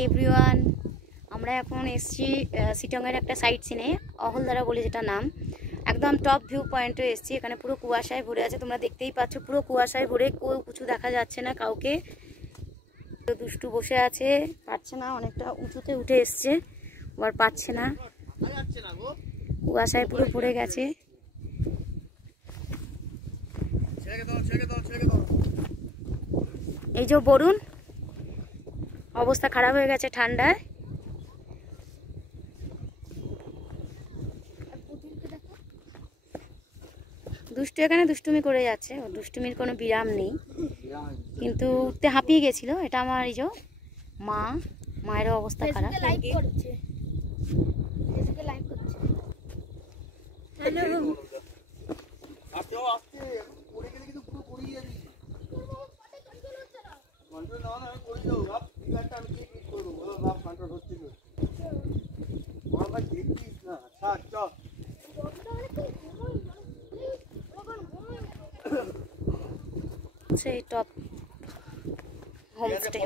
Everyone, আমরা এখন এসেছি সিটংয়ের একটা সাইট সিনে, অহলদারা বলে যেটা নাম। একদম টপ ভিউ পয়েন্টে এসেছি। এখানে পুরো কুয়াশায় ভরে আছে, তোমরা দেখতেই পাচ্ছ। পুরো কুয়াশায় ভরে, কিছু দেখা যাচ্ছে না কাউকে। দুষ্টু বসে আছে, পাচ্ছে না, অনেকটা উঁচুতে উঠে এসছে, আবার পাচ্ছে না, কুয়াশায় পুরো ভরে গেছে। এই যে বরুণ, অবস্থা খারাপ হয়ে গেছে ঠান্ডায়। দুষ্টু এখানে দুষ্টুমি করে যাচ্ছে, ও দুষ্টুমির কোনো বিরাম নেই, কিন্তু উঠতে হাঁপিয়ে গেছিল। এটা আমার এই যে মায়েরও অবস্থা খারাপ। সেই টপ হোমস্টে।